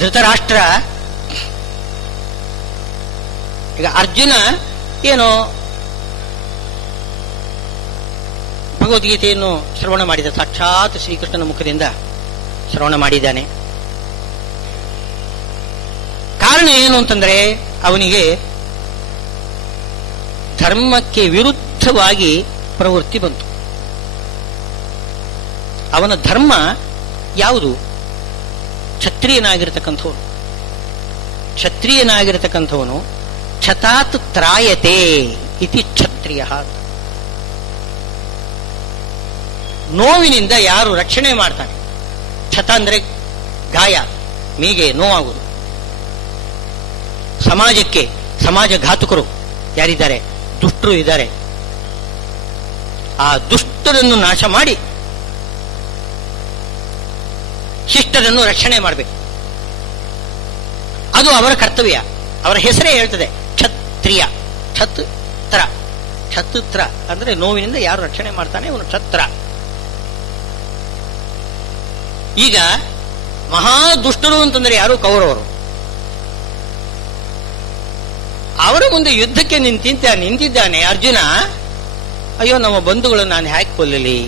ಧೃತರಾಷ್ಟ್ರ, ಈಗ ಅರ್ಜುನ ಏನೋ ಭಗವದ್ಗೀತೆಯನ್ನು ಶ್ರವಣ ಮಾಡಿದ, ಸಾಕ್ಷಾತ್ ಶ್ರೀಕೃಷ್ಣನ ಮುಖದಿಂದ ಶ್ರವಣ ಮಾಡಿದ್ದಾನೆ. ಕಾರಣ ಏನು ಅಂತಂದ್ರೆ ಅವನಿಗೆ ಧರ್ಮಕ್ಕೆ ವಿರುದ್ಧವಾಗಿ ಪ್ರವೃತ್ತಿ ಬಂತು. ಅವನ ಧರ್ಮ ಯಾವುದು? ಕ್ಷತ್ರಿಯನಾಗಿರ್ತಕ್ಕಂಥವನು. ಕ್ಷತ್ರಿಯನಾಗಿರ್ತಕ್ಕಂಥವನು ಕ್ಷತಾತ್ ತ್ರಾಯತೆ ಇತಿ ಕ್ಷತ್ರಿಯ. ನೋವಿನಿಂದ ಯಾರು ರಕ್ಷಣೆ ಮಾಡ್ತಾನೆ, ಕ್ಷತ ಅಂದ್ರೆ ಗಾಯ, ಮೀಗೆ ನೋವಾಗುವುದು. ಸಮಾಜಕ್ಕೆ ಸಮಾಜ ಘಾತುಕರು ಯಾರಿದ್ದಾರೆ? ದುಷ್ಟರು ಇದ್ದಾರೆ. ಆ ದುಷ್ಟರನ್ನು ನಾಶ ಮಾಡಿ ಶಿಷ್ಟರನ್ನು ರಕ್ಷಣೆ ಮಾಡಬೇಕು. ಅದು ಅವರ ಕರ್ತವ್ಯ. ಅವರ ಹೆಸರೇ ಹೇಳ್ತದೆ ಕ್ಷತ್ರಿಯ. ಕ್ಷತ್ರ, ಕ್ಷತ್ರ ಅಂದ್ರೆ ನೋವಿನಿಂದ ಯಾರು ರಕ್ಷಣೆ ಮಾಡ್ತಾನೆ ಅವನು ಕ್ಷತ್ರ. ಈಗ ಮಹಾ ದುಷ್ಟರು ಅಂತಂದ್ರೆ ಯಾರು? ಕೌರವರು. ಅವರ ಮುಂದೆ ಯುದ್ಧಕ್ಕೆ ನಿಂತಿದ್ದಾನೆ ಅರ್ಜುನ. ಅಯ್ಯೋ, ನಮ್ಮ ಬಂಧುಗಳನ್ನು ನಾನು ಹ್ಯಾಕ್ ಕೊಲ್ಲಲಿ?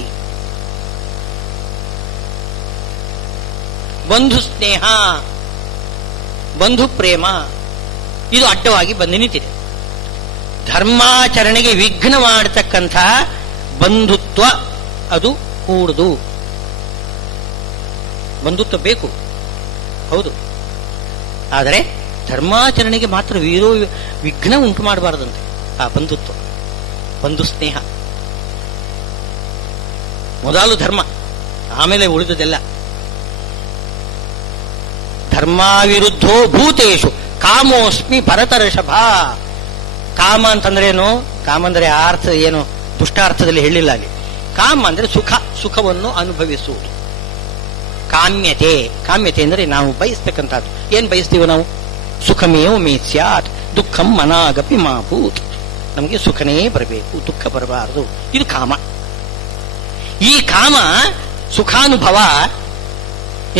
ಬಂಧು ಸ್ನೇಹ, ಬಂಧು ಪ್ರೇಮ ಇದು ಅಡ್ಡವಾಗಿ ಬಂದು ನಿಂತಿದೆ. ಧರ್ಮಾಚರಣೆಗೆ ವಿಘ್ನ ಮಾಡತಕ್ಕಂಥ ಬಂಧುತ್ವ ಅದು ಕೂಡುದು. ಬಂಧುತ್ವ ಬೇಕು, ಹೌದು, ಆದರೆ ಧರ್ಮಾಚರಣೆಗೆ ಮಾತ್ರ ವಿಘ್ನ ಉಂಟು ಮಾಡಬಾರದಂತೆ ಆ ಬಂಧುತ್ವ, ಬಂಧು ಸ್ನೇಹ. ಮೊದಲು ಧರ್ಮ, ಆಮೇಲೆ ಉಳಿದದೆಲ್ಲ. ಧರ್ಮಾವಿರುದ್ಧೋ ಭೂತೇಶು ಕಾಮೋಸ್ಮಿ ಭರತರ್ಷಭ. ಕಾಮ ಅಂತಂದ್ರೇನು? ಕಾಮ ಅಂದ್ರೆ ಅರ್ಥ ಏನು ದುಷ್ಟಾರ್ಥದಲ್ಲಿ ಹೇಳಿಲ್ಲ ಅಲ್ಲಿ. ಕಾಮ ಅಂದ್ರೆ ಸುಖ, ಸುಖವನ್ನು ಅನುಭವಿಸುವುದು. ಕಾಮ್ಯತೆ, ಕಾಮ್ಯತೆ ಅಂದ್ರೆ ನಾವು ಬಯಸ್ತಕ್ಕಂಥದ್ದು. ಏನ್ ಬಯಸ್ತೀವಿ ನಾವು? ಸುಖಮೇವ ಮೇ ಸ್ಯಾತ್ ದುಃಖಂ ಮನಾಗಪಿ ಮಾಭೂತ್. ನಮಗೆ ಸುಖನೇ ಬರಬೇಕು, ದುಃಖ ಬರಬಾರದು. ಇದು ಕಾಮ. ಈ ಕಾಮ ಸುಖಾನುಭವ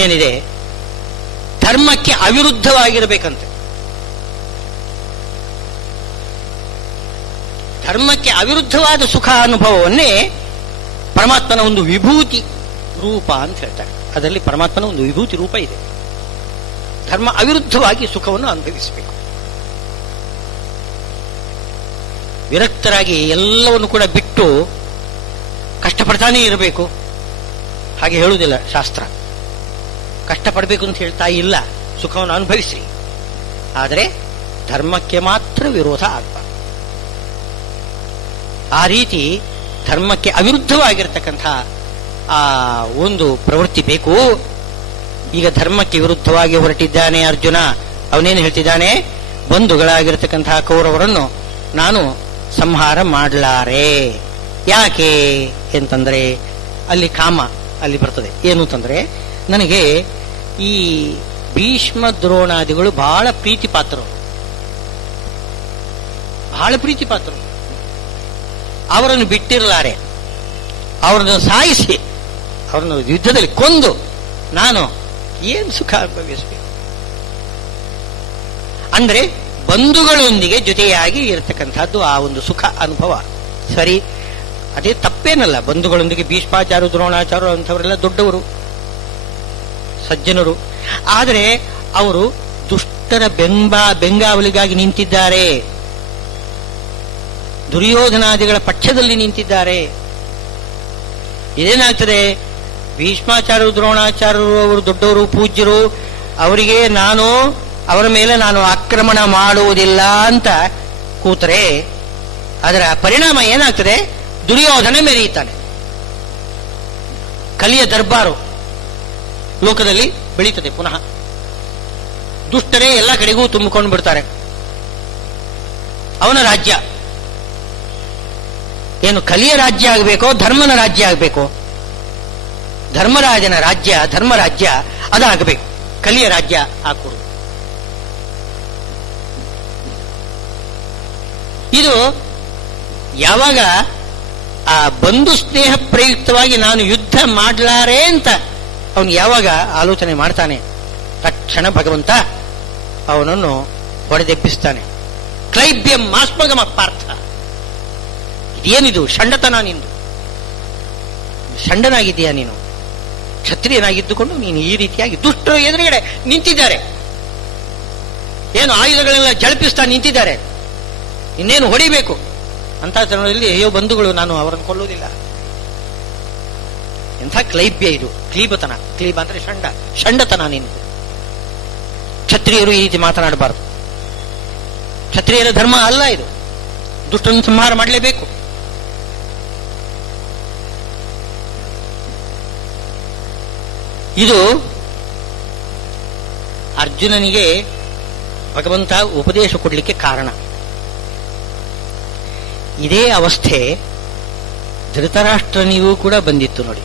ಏನಿದೆ ಧರ್ಮಕ್ಕೆ ಅವಿರುದ್ಧವಾಗಿರಬೇಕಂತೆ. ಧರ್ಮಕ್ಕೆ ಅವಿರುದ್ಧವಾದ ಸುಖ ಅನುಭವವನ್ನೇ ಪರಮಾತ್ಮನ ಒಂದು ವಿಭೂತಿ ರೂಪ ಅಂತ ಹೇಳ್ತಾರೆ. ಅದರಲ್ಲಿ ಪರಮಾತ್ಮನ ಒಂದು ವಿಭೂತಿ ರೂಪ ಇದೆ. ಧರ್ಮ ಅವಿರುದ್ಧವಾಗಿ ಸುಖವನ್ನು ಅನುಭವಿಸಬೇಕು. ವಿರಕ್ತರಾಗಿ ಎಲ್ಲವನ್ನು ಕೂಡ ಬಿಟ್ಟು ಕಷ್ಟಪಡ್ತಾನೇ ಇರಬೇಕು ಹಾಗೆ ಹೇಳುವುದಿಲ್ಲ ಶಾಸ್ತ್ರ. ಕಷ್ಟಪಡಬೇಕು ಅಂತ ಹೇಳ್ತಾ ಇಲ್ಲ, ಸುಖವನ್ನು ಅನುಭವಿಸಿ. ಆದರೆ ಧರ್ಮಕ್ಕೆ ಮಾತ್ರ ವಿರೋಧ ಆಗಬಾರದು. ಆ ರೀತಿ ಧರ್ಮಕ್ಕೆ ಅವಿರುದ್ಧವಾಗಿರ್ತಕ್ಕಂಥ ಆ ಒಂದು ಪ್ರವೃತ್ತಿ ಬೇಕು. ಈಗ ಧರ್ಮಕ್ಕೆ ವಿರುದ್ಧವಾಗಿ ಹೊರಟಿದ್ದಾನೆ ಅರ್ಜುನ. ಅವನೇನು ಹೇಳ್ತಿದ್ದಾನೆ? ಬಂಧುಗಳಾಗಿರ್ತಕ್ಕಂತಹ ಕೌರವರನ್ನು ನಾನು ಸಂಹಾರ ಮಾಡಲಾರೆ. ಯಾಕೆ ಅಂತಂದ್ರೆ ಅಲ್ಲಿ ಕಾಮ ಅಲ್ಲಿ ಬರ್ತದೆ. ಏನು ಅಂತಂದ್ರೆ ನನಗೆ ಈ ಭೀಷ್ಮ ದ್ರೋಣಾದಿಗಳು ಬಹಳ ಪ್ರೀತಿ ಪಾತ್ರರು, ಬಹಳ ಪ್ರೀತಿ ಪಾತ್ರರು. ಅವರನ್ನು ಬಿಟ್ಟಿರಲಾರೆ. ಅವರನ್ನು ಸಾಯಿಸಿ, ಅವರನ್ನು ಯುದ್ಧದಲ್ಲಿ ಕೊಂದು ನಾನು ಏನು ಸುಖ ಅನುಭವಿಸಬೇಕು? ಅಂದ್ರೆ ಬಂಧುಗಳೊಂದಿಗೆ ಜೊತೆಯಾಗಿ ಇರತಕ್ಕಂಥದ್ದು ಆ ಒಂದು ಸುಖ ಅನುಭವ. ಸರಿ, ಅದೇ ತಪ್ಪೇನಲ್ಲ. ಬಂಧುಗಳೊಂದಿಗೆ ಭೀಷ್ಮಾಚಾರ್ಯ ದ್ರೋಣಾಚಾರ್ಯ ಅಂಥವರೆಲ್ಲ ದೊಡ್ಡವರು, ಸಜ್ಜನರು. ಆದರೆ ಅವರು ದುಷ್ಟರ ಬೆಂಗಾವಲಿಗಾಗಿ ನಿಂತಿದ್ದಾರೆ, ದುರ್ಯೋಧನಾದಿಗಳ ಪಕ್ಷದಲ್ಲಿ ನಿಂತಿದ್ದಾರೆ. ಇದೇನಾಗ್ತದೆ? ಭೀಷ್ಮಾಚಾರ್ಯ ದ್ರೋಣಾಚಾರ್ಯರು ಅವರು ದೊಡ್ಡವರು, ಪೂಜ್ಯರು. ಅವರಿಗೆ ಅವರ ಮೇಲೆ ನಾನು ಆಕ್ರಮಣ ಮಾಡುವುದಿಲ್ಲ ಅಂತ ಕೂತರೆ ಅದರ ಪರಿಣಾಮ ಏನಾಗ್ತದೆ? ದುರ್ಯೋಧನ ಮೆರೆಯುತ್ತಾನೆ. ಕಲಿಯ ದರ್ಬಾರು ಲೋಕದಲ್ಲಿ ಬೆಳೀತದೆ ಪುನಃ. ದುಷ್ಟರೇ ಎಲ್ಲ ಕಡೆಗೂ ತುಂಬಿಕೊಂಡು ಬಿಡ್ತಾರೆ. ಅವನ ರಾಜ್ಯ ಏನು ಕಲಿಯ ರಾಜ್ಯ ಆಗಬೇಕೋ ಧರ್ಮನ ರಾಜ್ಯ ಆಗಬೇಕೋ? ಧರ್ಮರಾಜನ ರಾಜ್ಯ, ಧರ್ಮರಾಜ್ಯ ಅದಾಗಬೇಕು. ಕಲಿಯ ರಾಜ್ಯ ಹಾಕುವುದು. ಇದು ಯಾವಾಗ ಆ ಬಂಧು ಸ್ನೇಹ ಪ್ರಯುಕ್ತವಾಗಿ ನಾನು ಯುದ್ಧ ಮಾಡಲಾರೆ ಅಂತ ಅವನು ಯಾವಾಗ ಆಲೋಚನೆ ಮಾಡ್ತಾನೆ, ತಕ್ಷಣ ಭಗವಂತ ಅವನನ್ನು ಹೊಡೆದೆಬ್ಬಿಸ್ತಾನೆ. ಕ್ಲೈಬ್ಯಂ ಮಾಸ್ಮಗಮ ಪಾರ್ಥ, ಇದೇನಿದು ಷಂಡತನ ನಿಂದು, ಷಂಡನಾಗಿದ್ದೀಯಾ ನೀನು, ಕ್ಷತ್ರಿಯನಾಗಿದ್ದುಕೊಂಡು ನೀನು ಈ ರೀತಿಯಾಗಿ ದುಷ್ಟರು ಎದುರುಗಡೆ ನಿಂತಿದ್ದಾರೆ, ಏನು ಆಯುಧಗಳೆಲ್ಲ ಜಳಪಿಸ್ತಾ ನಿಂತಿದ್ದಾರೆ, ಇನ್ನೇನು ಹೊಡಿಬೇಕು ಅಂತ ತರುಣದಲ್ಲಿ ಅಯ್ಯೋ ಬಂಧುಗಳು ನಾನು ಅವರನ್ನು ಕೊಲ್ಲುವುದಿಲ್ಲ. ಎಂಥ ಕ್ಲೈಬ್ಯ ಇದು, ಕ್ಲೀಬತನ. ಕ್ಲೀಬ ಅಂದ್ರೆ ಷಂಡತನ ನಿಂದು. ಕ್ಷತ್ರಿಯರು ಈ ರೀತಿ ಮಾತನಾಡಬಾರದು. ಕ್ಷತ್ರಿಯರ ಧರ್ಮ ಅಲ್ಲ ಇದು. ದುಷ್ಟನ್ನು ಸಂಹಾರ ಮಾಡಲೇಬೇಕು. ಇದು ಅರ್ಜುನನಿಗೆ ಭಗವಂತ ಉಪದೇಶ ಕೊಡಲಿಕ್ಕೆ ಕಾರಣ. ಇದೇ ಅವಸ್ಥೆ ಧೃತರಾಷ್ಟ್ರನಿಗೂ ಕೂಡ ಬಂದಿತ್ತು ನೋಡಿ.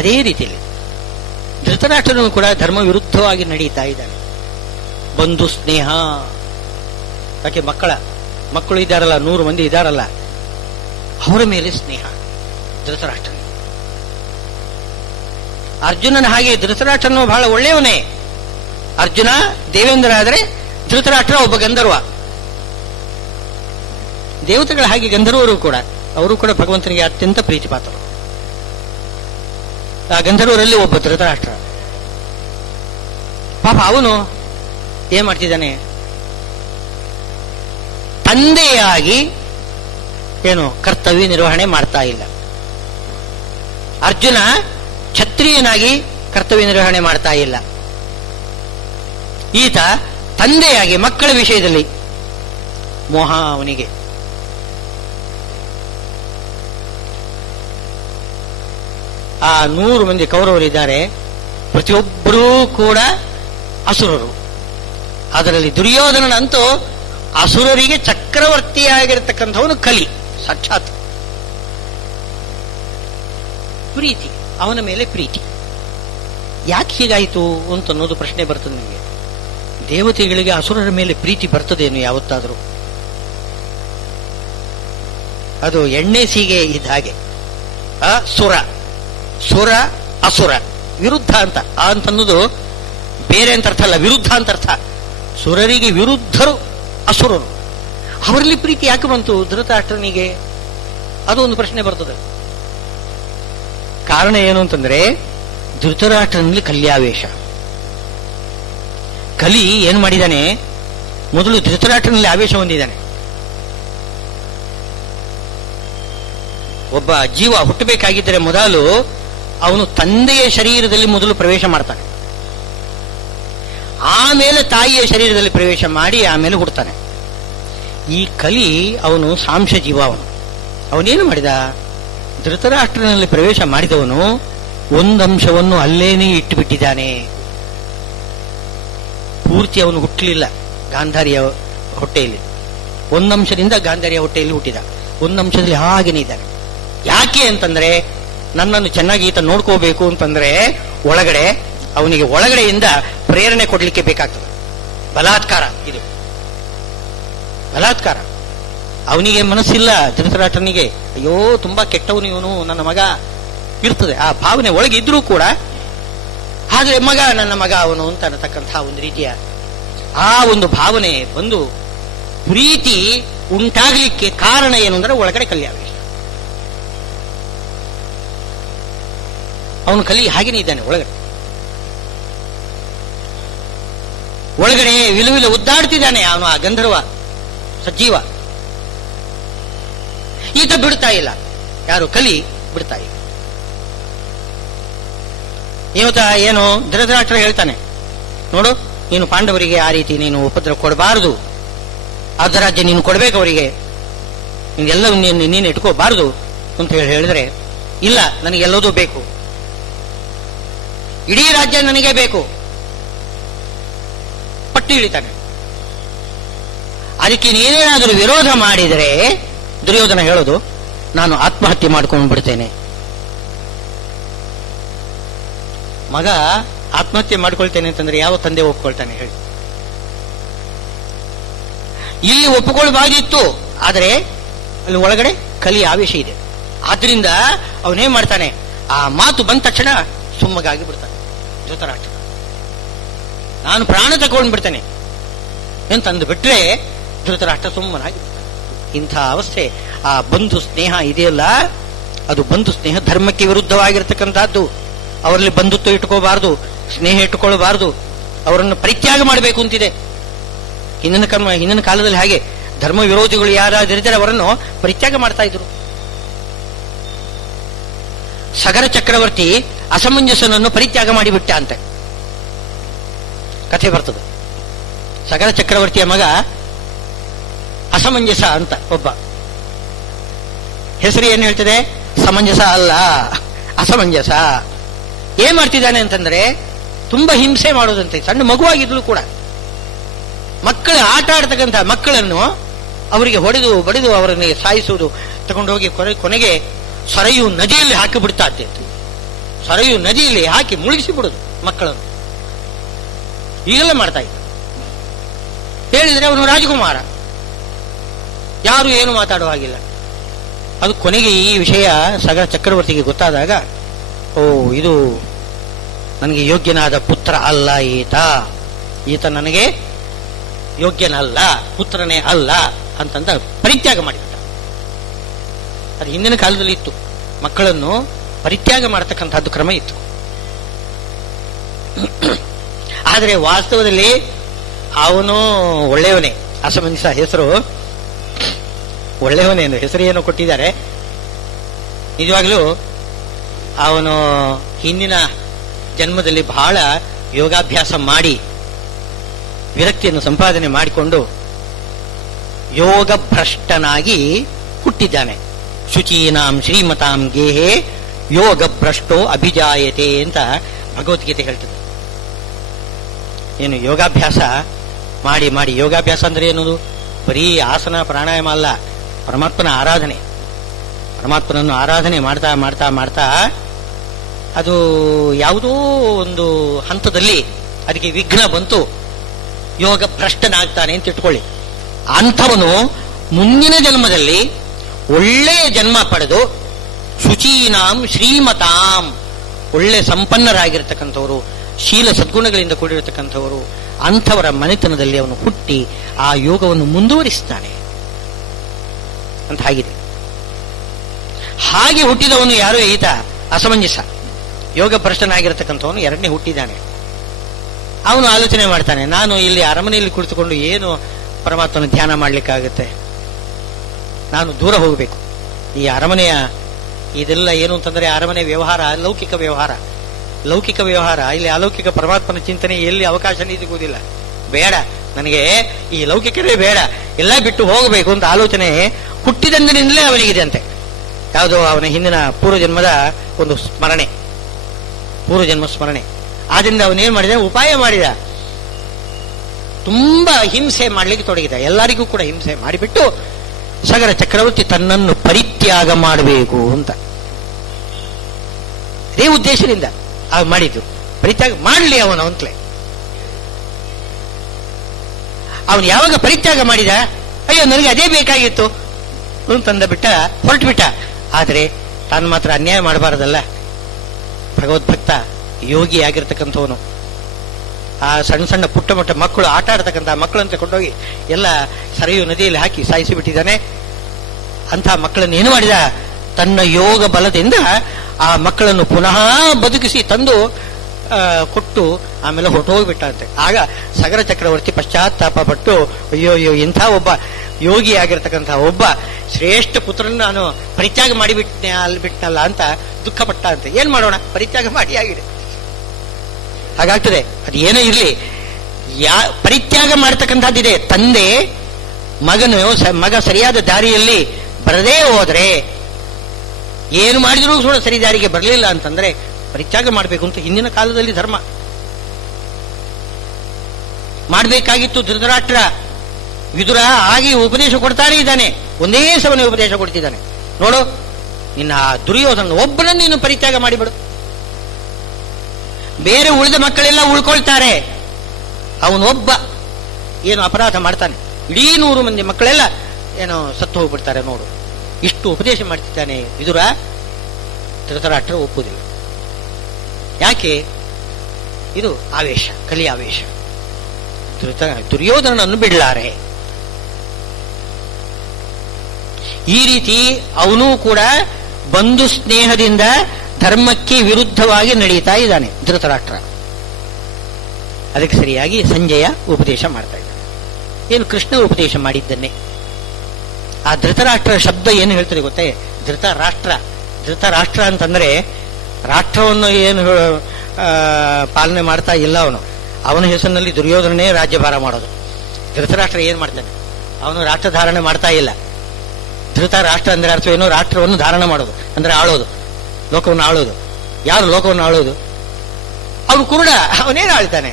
ಅದೇ ರೀತಿಯಲ್ಲಿ ಧೃತರಾಷ್ಟ್ರನು ಕೂಡ ಧರ್ಮ ವಿರುದ್ಧವಾಗಿ ನಡೀತಾ ಇದ್ದಾನೆ. ಬಂಧು ಸ್ನೇಹ, ಯಾಕೆ ಮಕ್ಕಳು ಇದ್ದಾರಲ್ಲ, 100 ಮಂದಿ ಇದ್ದಾರಲ್ಲ, ಅವರ ಮೇಲೆ ಸ್ನೇಹ ಧೃತರಾಷ್ಟ್ರನ. ಅರ್ಜುನನ ಹಾಗೆ ಧೃತರಾಷ್ಟ್ರನು ಬಹಳ ಒಳ್ಳೆಯವನೇ. ಅರ್ಜುನ ದೇವೇಂದ್ರ ಆದರೆ ಧೃತರಾಷ್ಟ್ರ ಒಬ್ಬ ಗಂಧರ್ವ. ದೇವತೆಗಳ ಹಾಗೆ ಗಂಧರ್ವರು ಕೂಡ, ಅವರು ಕೂಡ ಭಗವಂತನಿಗೆ ಅತ್ಯಂತ ಪ್ರೀತಿ ಪಾತ್ರರು. ಆ ಗಂಧರ್ವರಲ್ಲಿ ಒಬ್ಬ ಧೃತರಾಷ್ಟ್ರ. ಪಾಪ ಅವನು ಏನ್ ಮಾಡ್ತಿದ್ದಾನೆ, ತಂದೆಯಾಗಿ ಏನು ಕರ್ತವ್ಯ ನಿರ್ವಹಣೆ ಮಾಡ್ತಾ ಇಲ್ಲ. ಅರ್ಜುನ ಕ್ಷತ್ರಿಯನಾಗಿ ಕರ್ತವ್ಯ ನಿರ್ವಹಣೆ ಮಾಡ್ತಾ ಇಲ್ಲ. ಈತ ತಂದೆಯಾಗಿ ಮಕ್ಕಳ ವಿಷಯದಲ್ಲಿ ಮೋಹ ಅವನಿಗೆ. ಆ 100 ಮಂದಿ ಕೌರವರಿದ್ದಾರೆ, ಪ್ರತಿಯೊಬ್ಬರೂ ಕೂಡ ಅಸುರರು. ಅದರಲ್ಲಿ ದುರ್ಯೋಧನನಂತೂ ಅಸುರರಿಗೆ ಚಕ್ರವರ್ತಿಯಾಗಿರ್ತಕ್ಕಂಥವನು ಕಲಿ ಸಾಕ್ಷಾತ್. ಪ್ರೀತಿ, ಅವನ ಮೇಲೆ ಪ್ರೀತಿ. ಯಾಕೆ ಹೀಗಾಯಿತು ಅಂತ ಅನ್ನೋದು ಪ್ರಶ್ನೆ ಬರ್ತದೆ ನಿಮಗೆ. ದೇವತೆಗಳಿಗೆ ಅಸುರರ ಮೇಲೆ ಪ್ರೀತಿ ಬರ್ತದೇನು ಯಾವತ್ತಾದರೂ? ಅದು ಎಣ್ಣೆ ಸೀಗೆ ಇದ್ದ ಹಾಗೆ. ಸುರ ಅಸುರ ವಿರುದ್ಧ ಅಂತ ಅಂತನ್ನೋದು ಬೇರೆ ಅಂತ ಅರ್ಥ ಅಲ್ಲ, ವಿರುದ್ಧ ಅಂತ ಅರ್ಥ. ಸುರರಿಗೆ ವಿರುದ್ಧರು ಅಸುರರು. ಅವರಲ್ಲಿ ಪ್ರೀತಿ ಯಾಕೆ ಬಂತು ಧೃತರಾಷ್ಟ್ರನಿಗೆ? ಅದು ಒಂದು ಪ್ರಶ್ನೆ ಬರ್ತದೆ. ಕಾರಣ ಏನು ಅಂತಂದ್ರೆ ಧೃತರಾಷ್ಟ್ರನಲ್ಲಿ ಕಲ್ಯಾವೇಶ. ಕಲಿ ಏನ್ ಮಾಡಿದ್ದಾನೆ, ಮೊದಲು ಧೃತರಾಷ್ಟ್ರನಲ್ಲಿ ಆವೇಶ ಹೊಂದಿದ್ದಾನೆ. ಒಬ್ಬ ಜೀವ ಹುಟ್ಟಬೇಕಾಗಿದ್ದರೆ ಮೊದಲು ಅವನು ತಂದೆಯ ಶರೀರದಲ್ಲಿ ಮೊದಲು ಪ್ರವೇಶ ಮಾಡ್ತಾನೆ, ಆಮೇಲೆ ತಾಯಿಯ ಶರೀರದಲ್ಲಿ ಪ್ರವೇಶ ಮಾಡಿ ಆಮೇಲೆ ಹುಡ್ತಾನೆ. ಈ ಕಲಿ ಅವನು ಸಾಂಶ ಜೀವ. ಅವನೇನು ಮಾಡಿದ, ಧೃತರಾಷ್ಟ್ರನಲ್ಲಿ ಪ್ರವೇಶ ಮಾಡಿದವನು ಒಂದಂಶವನ್ನು ಅಲ್ಲೇನೇ ಇಟ್ಟುಬಿಟ್ಟಿದ್ದಾನೆ. ಪೂರ್ತಿ ಅವನು ಹುಟ್ಟಲಿಲ್ಲ ಗಾಂಧಾರಿಯ ಹೊಟ್ಟೆಯಲ್ಲಿ. ಒಂದಂಶದಿಂದ ಗಾಂಧಾರಿಯ ಹೊಟ್ಟೆಯಲ್ಲಿ ಹುಟ್ಟಿದ, ಒಂದಂಶದಲ್ಲಿ ಹಾಗೇನೆ ಇದ್ದಾನೆ. ಯಾಕೆ ಅಂತಂದ್ರೆ ನನ್ನನ್ನು ಚೆನ್ನಾಗಿ ಈತ ನೋಡ್ಕೋಬೇಕು ಅಂತಂದ್ರೆ ಒಳಗಡೆ ಅವನಿಗೆ ಒಳಗಡೆಯಿಂದ ಪ್ರೇರಣೆ ಕೊಡ್ಲಿಕ್ಕೆ ಬೇಕಾಗ್ತದೆ. ಬಲಾತ್ಕಾರ, ಇದು ಬಲಾತ್ಕಾರ. ಅವನಿಗೆ ಮನಸ್ಸಿಲ್ಲ ಧೃತರಾಷ್ಟ್ರನಿಗೆ, ಅಯ್ಯೋ ತುಂಬಾ ಕೆಟ್ಟವನು ಇವನು, ನನ್ನ ಮಗ ಇರ್ತದೆ ಆ ಭಾವನೆ ಒಳಗೆ ಇದ್ರೂ ಕೂಡ. ಆದ್ರೆ ಮಗ ನನ್ನ ಮಗ ಅವನು ಅಂತ ಅನ್ನತಕ್ಕಂತಹ ಒಂದು ರೀತಿಯ ಆ ಒಂದು ಭಾವನೆ ಬಂದು ಪ್ರೀತಿ ಉಂಟಾಗಲಿಕ್ಕೆ ಕಾರಣ ಏನು ಅಂದ್ರೆ ಒಳಗಡೆ ಕಲ್ಯಾವೇಶ. ಅವನು ಕಲಿ ಹಾಗೇನೆ ಇದ್ದಾನೆ ಒಳಗಡೆ ವಿಲುವಿಲು ಉದ್ದಾಡ್ತಿದ್ದಾನೆ ಅವನು, ಆ ಗಂಧರ್ವ ಸಜ್ಜೀವ. ಈತ ಬಿಡ್ತಾ ಇಲ್ಲ, ಯಾರು ಕಲಿ ಬಿಡ್ತಾ ಇಲ್ಲ. ಇವತ್ತ ಏನು ಧೃತರಾಷ್ಟ್ರ ಹೇಳ್ತಾನೆ, ನೋಡು ನೀನು ಪಾಂಡವರಿಗೆ ಆ ರೀತಿ ನೀನು ಉಪದ್ರ ಕೊಡಬಾರದು, ಅರ್ಧ ರಾಜ್ಯ ನೀನು ಕೊಡ್ಬೇಕು ಅವರಿಗೆ, ನಿನ್ಗೆಲ್ಲ ನೀನು ಇಟ್ಕೋಬಾರದು ಅಂತ ಹೇಳಿದ್ರೆ, ಇಲ್ಲ ನನಗೆಲ್ಲದೂ ಬೇಕು, ಇಡೀ ರಾಜ್ಯ ನನಗೆ ಬೇಕು, ಪಟ್ಟು ಹಿಡಿತಾನೆ. ಅದಕ್ಕೆ ನೀನೇನಾದರೂ ವಿರೋಧ ಮಾಡಿದರೆ ದುರ್ಯೋಧನ ಹೇಳೋದು, ನಾನು ಆತ್ಮಹತ್ಯೆ ಮಾಡ್ಕೊಂಡು ಬಿಡ್ತೇನೆ. ಮಗ ಆತ್ಮಹತ್ಯೆ ಮಾಡ್ಕೊಳ್ತೇನೆ ಅಂತಂದ್ರೆ ಯಾವ ತಂದೆ ಒಪ್ಕೊಳ್ತಾನೆ ಹೇಳಿ? ಇಲ್ಲಿ ಒಪ್ಪಿಕೊಳ್ಬಾರ್ದಿತ್ತು, ಆದರೆ ಅಲ್ಲಿ ಒಳಗಡೆ ಕಲಿ ಆವೇಶ ಇದೆ. ಆದ್ರಿಂದ ಅವನೇನ್ ಮಾಡ್ತಾನೆ, ಆ ಮಾತು ಬಂದ ತಕ್ಷಣ ಸುಮ್ಮಗಾಗಿ ಬಿಡ್ತಾನೆ ಧೃತರಾಷ್ಟ್ರ. ನಾನು ಪ್ರಾಣ ತಗೊಂಡ್ಬಿಡ್ತೇನೆ ಎಂತಂದು ಬಿಟ್ರೆ ಧೃತರಾಷ್ಟ್ರ ಸುಮ್ಮನಾಗಿ ಬಿಡ್ತಾನೆ. ಇಂಥ ಅವಸ್ಥೆ ಆ ಬಂಧು ಸ್ನೇಹ ಇದೆಯಲ್ಲ, ಅದು ಬಂಧು ಸ್ನೇಹ ಧರ್ಮಕ್ಕೆ ವಿರುದ್ಧವಾಗಿರ್ತಕ್ಕಂಥದ್ದು. ಅವರಲ್ಲಿ ಬಂಧುತ್ವ ಇಟ್ಕೋಬಾರದು, ಸ್ನೇಹ ಇಟ್ಟುಕೊಳ್ಳಬಾರದು, ಅವರನ್ನು ಪರಿತ್ಯಾಗ ಮಾಡಬೇಕು ಅಂತಿದೆ. ಹಿಂದಿನ ಕಾಲದಲ್ಲಿ ಹಾಗೆ ಧರ್ಮ ವಿರೋಧಿಗಳು ಯಾರಾದಿರಿದರೆ ಅವರನ್ನು ಪರಿತ್ಯಾಗ ಮಾಡ್ತಾ ಇದ್ರು. ಸಗರ ಚಕ್ರವರ್ತಿ ಅಸಮಂಜಸನನ್ನು ಪರಿತ್ಯಾಗ ಮಾಡಿಬಿಟ್ಟ ಅಂತೆ ಕಥೆ ಬರ್ತದೆ. ಸಗರ ಚಕ್ರವರ್ತಿಯ ಮಗ ಅಸಮಂಜಸ ಅಂತ ಒಬ್ಬ, ಹೆಸರು ಏನು ಹೇಳ್ತದೆ? ಸಮಂಜಸ ಅಲ್ಲ, ಅಸಮಂಜಸ. ಏನ್ ಮಾಡ್ತಿದ್ದಾನೆ ಅಂತಂದ್ರೆ ತುಂಬಾ ಹಿಂಸೆ ಮಾಡೋದಂತೆ. ಸಣ್ಣ ಮಗುವಾಗಿದ್ರು ಕೂಡ ಮಕ್ಕಳು ಆಟ ಆಡ್ತಕ್ಕಂಥ ಮಕ್ಕಳನ್ನು ಅವರಿಗೆ ಹೊಡೆದು ಬಡಿದು ಅವರನ್ನು ಸಾಯಿಸುವುದು, ತಗೊಂಡೋಗಿ ಕೊನೆಗೆ ಸರಯು ನದಿಯಲ್ಲಿ ಹಾಕಿ ಬಿಡ್ತಾ ಇದ್ದೆ. ಸರಯು ನದಿಯಲ್ಲಿ ಹಾಕಿ ಮುಳುಗಿಸಿ ಬಿಡುದು ಮಕ್ಕಳನ್ನು. ಈಗೆಲ್ಲ ಮಾಡ್ತಾ ಇದ್ದ. ಹೇಳಿದ್ರೆ ಅವನು ರಾಜಕುಮಾರ, ಯಾರು ಏನು ಮಾತಾಡುವ ಹಾಗಿಲ್ಲ. ಅದು ಕೊನೆಗೆ ಈ ವಿಷಯ ಸಗರ ಚಕ್ರವರ್ತಿಗೆ ಗೊತ್ತಾದಾಗ, ಓ ಇದು ನನಗೆ ಯೋಗ್ಯನಾದ ಪುತ್ರ ಅಲ್ಲ ಈತ ನನಗೆ ಯೋಗ್ಯನಲ್ಲ, ಪುತ್ರನೇ ಅಲ್ಲ ಅಂತಂದ ಪರಿತ್ಯಾಗ ಮಾಡಿಬಿಟ್ಟ. ಅದು ಹಿಂದಿನ ಕಾಲದಲ್ಲಿ ಇತ್ತು, ಮಕ್ಕಳನ್ನು ಪರಿತ್ಯಾಗ ಮಾಡತಕ್ಕಂಥದ್ದು ಕ್ರಮ ಇತ್ತು. ಆದರೆ ವಾಸ್ತವದಲ್ಲಿ ಅವನು ಒಳ್ಳೆಯವನೇ. ಅಸಮಂಜಸ ಹೆಸರು ಒಳ್ಳೆಯವನೇನು, ಹೆಸರು ಏನೋ ಕೊಟ್ಟಿದ್ದಾರೆ. ನಿಜವಾಗ್ಲೂ ಅವನು ಹಿಂದಿನ ಜನ್ಮದಲ್ಲಿ ಬಹಳ ಯೋಗಾಭ್ಯಾಸ ಮಾಡಿ ವಿರಕ್ತಿಯನ್ನು ಸಂಪಾದನೆ ಮಾಡಿಕೊಂಡು ಯೋಗ ಭ್ರಷ್ಟನಾಗಿ ಹುಟ್ಟಿದ್ದಾನೆ. ಶುಚೀನಾಂ ಶ್ರೀಮತಾಂ ಗೇಹೆ ಯೋಗ ಭ್ರಷ್ಟೋ ಅಭಿಜಾಯತೆ ಅಂತ ಭಗವದ್ಗೀತೆ ಹೇಳ್ತದೆ. ಏನು ಯೋಗಾಭ್ಯಾಸ ಮಾಡಿ ಮಾಡಿ, ಯೋಗಾಭ್ಯಾಸ ಅಂದ್ರೆ ಏನದು? ಬರೀ ಆಸನ ಪ್ರಾಣಾಯಾಮ ಅಲ್ಲ, ಪರಮಾತ್ಮನ ಆರಾಧನೆ. ಪರಮಾತ್ಮನನ್ನು ಆರಾಧನೆ ಮಾಡ್ತಾ ಮಾಡ್ತಾ ಮಾಡ್ತಾ ಅದು ಯಾವುದೋ ಒಂದು ಹಂತದಲ್ಲಿ ಅದಕ್ಕೆ ವಿಘ್ನ ಬಂತು, ಯೋಗ ಭ್ರಷ್ಟನಾಗ್ತಾನೆ ಅಂತ ಇಟ್ಕೊಳ್ಳಿ. ಅಂಥವನು ಮುಂದಿನ ಜನ್ಮದಲ್ಲಿ ಒಳ್ಳೆಯ ಜನ್ಮ ಪಡೆದು ಶುಚೀನಾಂ ಶ್ರೀಮತಾಂ, ಒಳ್ಳೆ ಸಂಪನ್ನರಾಗಿರ್ತಕ್ಕಂಥವರು, ಶೀಲ ಸದ್ಗುಣಗಳಿಂದ ಕೂಡಿರತಕ್ಕಂಥವರು, ಅಂಥವರ ಮನೆತನದಲ್ಲಿ ಅವನು ಹುಟ್ಟಿ ಆ ಯೋಗವನ್ನು ಮುಂದುವರಿಸ್ತಾನೆ ಅಂತ ಆಗಿದೆ. ಹಾಗೆ ಹುಟ್ಟಿದವನು ಯಾರು? ಈತ ಅಸಮಂಜಸ, ಯೋಗ ಭ್ರಷ್ಟನಾಗಿರತಕ್ಕಂಥವನು ಎರಡನೇ ಹುಟ್ಟಿದ್ದಾನೆ. ಅವನು ಆಲೋಚನೆ ಮಾಡ್ತಾನೆ, ನಾನು ಇಲ್ಲಿ ಅರಮನೆಯಲ್ಲಿ ಕುಳಿತುಕೊಂಡು ಏನು ಪರಮಾತ್ಮನ ಧ್ಯಾನ ಮಾಡ್ಲಿಕ್ಕಾಗುತ್ತೆ, ನಾನು ದೂರ ಹೋಗಬೇಕು. ಈ ಅರಮನೆಯ ಇದೆಲ್ಲ ಏನು ಅಂತಂದ್ರೆ ಅರಮನೆ ವ್ಯವಹಾರ ಲೌಕಿಕ ವ್ಯವಹಾರ, ಇಲ್ಲಿ ಅಲೌಕಿಕ ಪರಮಾತ್ಮನ ಚಿಂತನೆ ಎಲ್ಲಿ ಅವಕಾಶ ಸಿಗುವುದಿಲ್ಲ. ಬೇಡ, ನನಗೆ ಈ ಲೌಕಿಕವೇ ಬೇಡ, ಎಲ್ಲ ಬಿಟ್ಟು ಹೋಗಬೇಕು ಅಂತ ಆಲೋಚನೆ ಹುಟ್ಟಿದಂದಿನಿಂದಲೇ ಅವನಿಗಿದೆ ಅಂತೆ. ಯಾವುದೋ ಅವನ ಹಿಂದಿನ ಪೂರ್ವಜನ್ಮದ ಒಂದು ಸ್ಮರಣೆ, ಪೂರ್ವಜನ್ಮ ಸ್ಮರಣೆ. ಆದ್ರಿಂದ ಅವನೇನ್ ಮಾಡಿದ? ಉಪಾಯ ಮಾಡಿದ, ತುಂಬಾ ಹಿಂಸೆ ಮಾಡ್ಲಿಕ್ಕೆ ತೊಡಗಿದ, ಎಲ್ಲರಿಗೂ ಕೂಡ ಹಿಂಸೆ ಮಾಡಿಬಿಟ್ಟು ಸಗರ ಚಕ್ರವರ್ತಿ ತನ್ನನ್ನು ಪರಿತ್ಯಾಗ ಮಾಡಬೇಕು ಅಂತ ಇದೇ ಉದ್ದೇಶದಿಂದ ಮಾಡಿದ್ದು. ಪರಿತ್ಯಾಗ ಮಾಡಲಿ ಅವನು ಅಂತಲೇ. ಅವನು ಯಾವಾಗ ಪರಿತ್ಯಾಗ ಮಾಡಿದ, ಅಯ್ಯೋ ನನಗೆ ಅದೇ ಬೇಕಾಗಿತ್ತು ಅಂತಂದ ಬಿಟ್ಟ, ಹೊರಟು ಬಿಟ್ಟ. ಆದರೆ ತಾನು ಮಾತ್ರ ಅನ್ಯಾಯ ಮಾಡಬಾರದಲ್ಲ. ಭಗವದ್ಭಕ್ತ ಯೋಗಿ ಆಗಿರ್ತಕ್ಕಂಥವನು. ಆ ಸಣ್ಣ ಸಣ್ಣ ಪುಟ್ಟ ಮೊಟ್ಟ ಮಕ್ಕಳು ಆಟ ಆಡ್ತಕ್ಕಂಥ ಮಕ್ಕಳಂತ ಕೊಂಡೋಗಿ ಎಲ್ಲ ಸರಯು ನದಿಯಲ್ಲಿ ಹಾಕಿ ಸಾಯಿಸಿ ಬಿಟ್ಟಿದ್ದಾನೆ. ಅಂಥ ಮಕ್ಕಳನ್ನು ಏನು ಮಾಡಿದ? ತನ್ನ ಯೋಗ ಬಲದಿಂದ ಆ ಮಕ್ಕಳನ್ನು ಪುನಃ ಬದುಕಿಸಿ ತಂದು ಕೊಟ್ಟು ಆಮೇಲೆ ಹೊರಟೋಗ್ಬಿಟ್ಟಂತೆ. ಆಗ ಸಗರ ಚಕ್ರವರ್ತಿ ಪಶ್ಚಾತ್ತಾಪ ಪಟ್ಟು, ಅಯ್ಯೋ ಇಂಥ ಒಬ್ಬ ಯೋಗಿ ಆಗಿರ್ತಕ್ಕಂಥ ಒಬ್ಬ ಶ್ರೇಷ್ಠ ಪುತ್ರನ ನಾನು ಪರಿತ್ಯಾಗ ಮಾಡಿಬಿಟ್ನಲ್ಲ ಅಂತ ದುಃಖಪಟ್ಟ ಅಂತೆ. ಏನ್ ಮಾಡೋಣ, ಪರಿತ್ಯಾಗ ಮಾಡಿ ಆಗಿದೆ, ಹಾಗಾಗ್ತದೆ. ಅದು ಏನೇ ಇರಲಿ, ಪರಿತ್ಯಾಗ ಮಾಡತಕ್ಕಂಥದ್ದಿದೆ. ತಂದೆ ಮಗ ಸರಿಯಾದ ದಾರಿಯಲ್ಲಿ ಬರದೇ ಹೋದ್ರೆ, ಏನು ಮಾಡಿದ್ರೂ ಕೂಡ ಸರಿ ದಾರಿಗೆ ಬರಲಿಲ್ಲ ಅಂತಂದ್ರೆ ಪರಿತ್ಯಾಗ ಮಾಡಬೇಕು ಅಂತ ಹಿಂದಿನ ಕಾಲದಲ್ಲಿ ಧರ್ಮ ಮಾಡಬೇಕಾಗಿತ್ತು. ಧೃತರಾಷ್ಟ್ರ ವಿದುರ ಆಗಿ ಉಪದೇಶ ಕೊಡ್ತಾನೆ ಇದ್ದಾನೆ, ಒಂದೇ ಸಮನೆ ಉಪದೇಶ ಕೊಡ್ತಿದ್ದಾನೆ. ನೋಡು, ನಿನ್ನ ದುರ್ಯೋಧನ ಒಬ್ಬನನ್ನು ನೀನು ಪರಿತ್ಯಾಗ ಮಾಡಿಬಿಡು, ಬೇರೆ ಉಳಿದ ಮಕ್ಕಳೆಲ್ಲ ಉಳ್ಕೊಳ್ತಾರೆ, ಅವನೊಬ್ಬ ಏನು ಅಪರಾಧ ಮಾಡ್ತಾನೆ, ಇಡೀ 100 ಮಂದಿ ಮಕ್ಕಳೆಲ್ಲ ಏನೋ ಸತ್ತು ಹೋಗ್ಬಿಡ್ತಾರೆ ನೋಡು. ಇಷ್ಟು ಉಪದೇಶ ಮಾಡ್ತಿದ್ದಾನೆ ವಿದುರ. ಧೃತರಾಷ್ಟ್ರ ಒಪ್ಪುವುದಿಲ್ಲ. ಯಾಕೆ? ಇದು ಆವೇಶ, ಕಲಿ ಆವೇಶ. ದುರ್ಯೋಧನನನ್ನು ಬಿಡಲಾರೆ. ಈ ರೀತಿ ಅವನೂ ಕೂಡ ಬಂಧು ಸ್ನೇಹದಿಂದ ಧರ್ಮಕ್ಕೆ ವಿರುದ್ಧವಾಗಿ ನಡೀತಾ ಇದ್ದಾನೆ ಧೃತರಾಷ್ಟ್ರ. ಅದಕ್ಕೆ ಸರಿಯಾಗಿ ಸಂಜಯ ಉಪದೇಶ ಮಾಡ್ತಾ ಇದ್ದಾನೆ. ಏನು? ಕೃಷ್ಣ ಉಪದೇಶ ಮಾಡಿದ್ದನ್ನೇ. ಆ ಧೃತರಾಷ್ಟ್ರ ಶಬ್ದ ಏನು ಹೇಳ್ತಾರೆ ಗೊತ್ತೇ? ಧೃತರಾಷ್ಟ್ರ. ಧೃತರಾಷ್ಟ್ರ ಅಂತಂದ್ರೆ ರಾಷ್ಟ್ರವನ್ನು ಏನು ಪಾಲನೆ ಮಾಡ್ತಾ ಇಲ್ಲ ಅವನು. ಅವನ ಹೆಸರಿನಲ್ಲಿ ದುರ್ಯೋಧನನೇ ರಾಜ್ಯಭಾರ ಮಾಡೋದು. ಧೃತರಾಷ್ಟ್ರ ಏನ್ ಮಾಡ್ತಾನೆ? ಅವನು ರಾಷ್ಟ್ರ ಧಾರಣೆ ಮಾಡ್ತಾ ಇಲ್ಲ. ಧೃತ ರಾಷ್ಟ್ರ ಅಂದ್ರೆ ಅರ್ಥವೇನು? ರಾಷ್ಟ್ರವನ್ನು ಧಾರಣ ಮಾಡೋದು ಅಂದ್ರೆ ಆಳೋದು, ಲೋಕವನ್ನು ಆಳೋದು. ಯಾರು ಲೋಕವನ್ನು ಆಳೋದು? ಅವನು ಕುರುಡ, ಅವನೇನು ಆಳ್ತಾನೆ?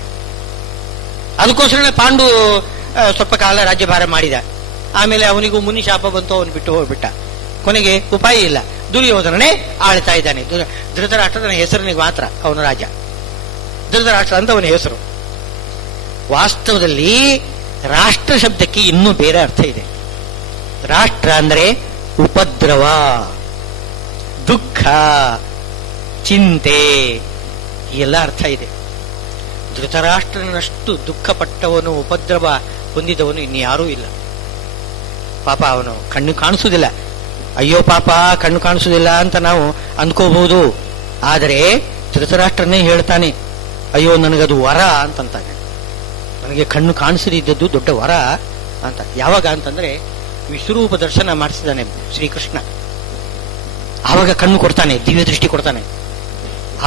ಅದಕ್ಕೋಸ್ಕರ ಪಾಂಡು ಸ್ವಲ್ಪ ಕಾಲ ರಾಜ್ಯಭಾರ ಮಾಡಿದ. ಆಮೇಲೆ ಅವನಿಗೂ ಮುನಿ ಶಾಪ ಬಂತು, ಅವನು ಬಿಟ್ಟು ಹೋಗ್ಬಿಟ್ಟ. ಕೊನೆಗೆ ಉಪಾಯ ಇಲ್ಲ, ದುರ್ಯೋಧನನೇ ಆಳ್ತಾ ಇದ್ದಾನೆ. ಧೃತರಾಷ್ಟ್ರನ ಹೆಸರಿನಿಗೆ ಮಾತ್ರ ಅವನ ರಾಜ. ಧೃತರಾಷ್ಟ್ರ ಅಂತ ಅವನ ಹೆಸರು. ವಾಸ್ತವದಲ್ಲಿ ರಾಷ್ಟ್ರ ಶಬ್ದಕ್ಕೆ ಇನ್ನೂ ಬೇರೆ ಅರ್ಥ ಇದೆ. ರಾಷ್ಟ್ರ ಅಂದ್ರೆ ಉಪದ್ರವ, ದುಃಖ, ಚಿಂತೆ, ಎಲ್ಲ ಅರ್ಥ ಇದೆ. ಧೃತರಾಷ್ಟ್ರನಷ್ಟು ದುಃಖಪಟ್ಟವನು, ಉಪದ್ರವ ಹೊಂದಿದವನು ಇನ್ಯಾರೂ ಇಲ್ಲ. ಪಾಪ ಅವನು ಕಣ್ಣು ಕಾಣಿಸುವುದಿಲ್ಲ. ಅಯ್ಯೋ ಪಾಪ ಕಣ್ಣು ಕಾಣಿಸುವುದಿಲ್ಲ ಅಂತ ನಾವು ಅಂದ್ಕೋಬಹುದು. ಆದರೆ ಧೃತರಾಷ್ಟ್ರನೇ ಹೇಳ್ತಾನೆ, ಅಯ್ಯೋ ನನಗದು ವರ ಅಂತಂತಾನೆ. ನನಗೆ ಕಣ್ಣು ಕಾಣಿಸದಿದ್ದದ್ದು ದೊಡ್ಡ ವರ ಅಂತ. ಯಾವಾಗ ಅಂತಂದ್ರೆ ವಿಶ್ವರೂಪ ದರ್ಶನ ಮಾಡಿಸಿದಾನೆ ಶ್ರೀಕೃಷ್ಣ. ಆವಾಗ ಕಣ್ಣು ಕೊಡ್ತಾನೆ, ದಿವ್ಯ ದೃಷ್ಟಿ ಕೊಡ್ತಾನೆ.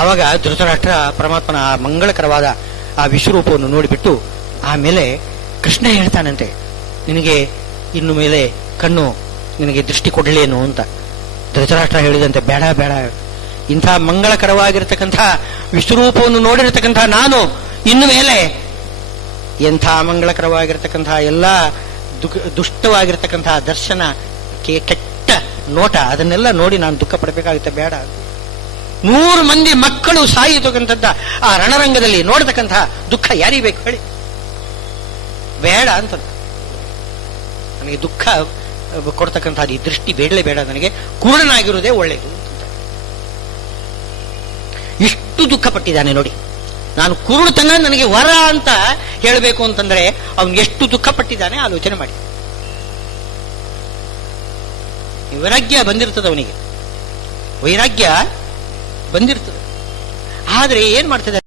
ಆವಾಗ ಧೃತರಾಷ್ಟ್ರ ಪರಮಾತ್ಮನ ಆ ಮಂಗಳಕರವಾದ ಆ ವಿಶ್ವರೂಪವನ್ನು ನೋಡಿಬಿಟ್ಟು ಆಮೇಲೆ ಕೃಷ್ಣ ಹೇಳ್ತಾನಂತೆ, ನಿನಗೆ ಇನ್ನು ಮೇಲೆ ಕಣ್ಣು ನಿನಗೆ ದೃಷ್ಟಿ ಕೊಡಲೇನು ಅಂತ. ಧೃತರಾಷ್ಟ್ರ ಹೇಳಿದಂತೆ, ಬೇಡ ಬೇಡ, ಇಂಥ ಮಂಗಳಕರವಾಗಿರತಕ್ಕಂಥ ವಿಶ್ವರೂಪವನ್ನು ನೋಡಿರತಕ್ಕಂಥ ನಾನು ಇನ್ನು ಮೇಲೆ ಎಂಥ ಮಂಗಳಕರವಾಗಿರತಕ್ಕಂಥ ಎಲ್ಲ ದುಷ್ಟವಾಗಿರತಕ್ಕಂಥ ದರ್ಶನ, ಕೆಟ್ಟ ನೋಟ, ಅದನ್ನೆಲ್ಲ ನೋಡಿ ನಾನು ದುಃಖ ಪಡಬೇಕಾಗುತ್ತೆ, ಬೇಡ. 100 ಮಂದಿ ಮಕ್ಕಳು ಸಾಯಿತಕ್ಕಂಥದ್ದ ಆ ರಣರಂಗದಲ್ಲಿ ನೋಡತಕ್ಕಂಥ ದುಃಖ ಯಾರಿಗೆ ಬೇಕು ಹೇಳಿ? ಬೇಡ ಅಂತ. ನನಗೆ ದುಃಖ ಕೊಡ್ತಕ್ಕಂಥ ಈ ದೃಷ್ಟಿ ಬೇಡಲೇ ಬೇಡ, ನನಗೆ ಕುರುಡನಾಗಿರುವುದೇ ಒಳ್ಳೆಯದು ಅಂತ. ಇಷ್ಟು ದುಃಖ ಪಟ್ಟಿದ್ದಾನೆ ನೋಡಿ. ನಾನು ಕುರುಡುತನ ನನಗೆ ವರ ಅಂತ ಹೇಳಬೇಕು ಅಂತಂದ್ರೆ ಅವನು ಎಷ್ಟು ದುಃಖ ಪಟ್ಟಿದ್ದಾನೆ ಆಲೋಚನೆ ಮಾಡಿ. ವೈರಾಗ್ಯ ಬಂದಿರ್ತದೆ ಅವನಿಗೆ, ವೈರಾಗ್ಯ ಬಂದಿರ್ತದೆ. ಆದ್ರೆ ಏನ್ ಮಾಡ್ತದೆ?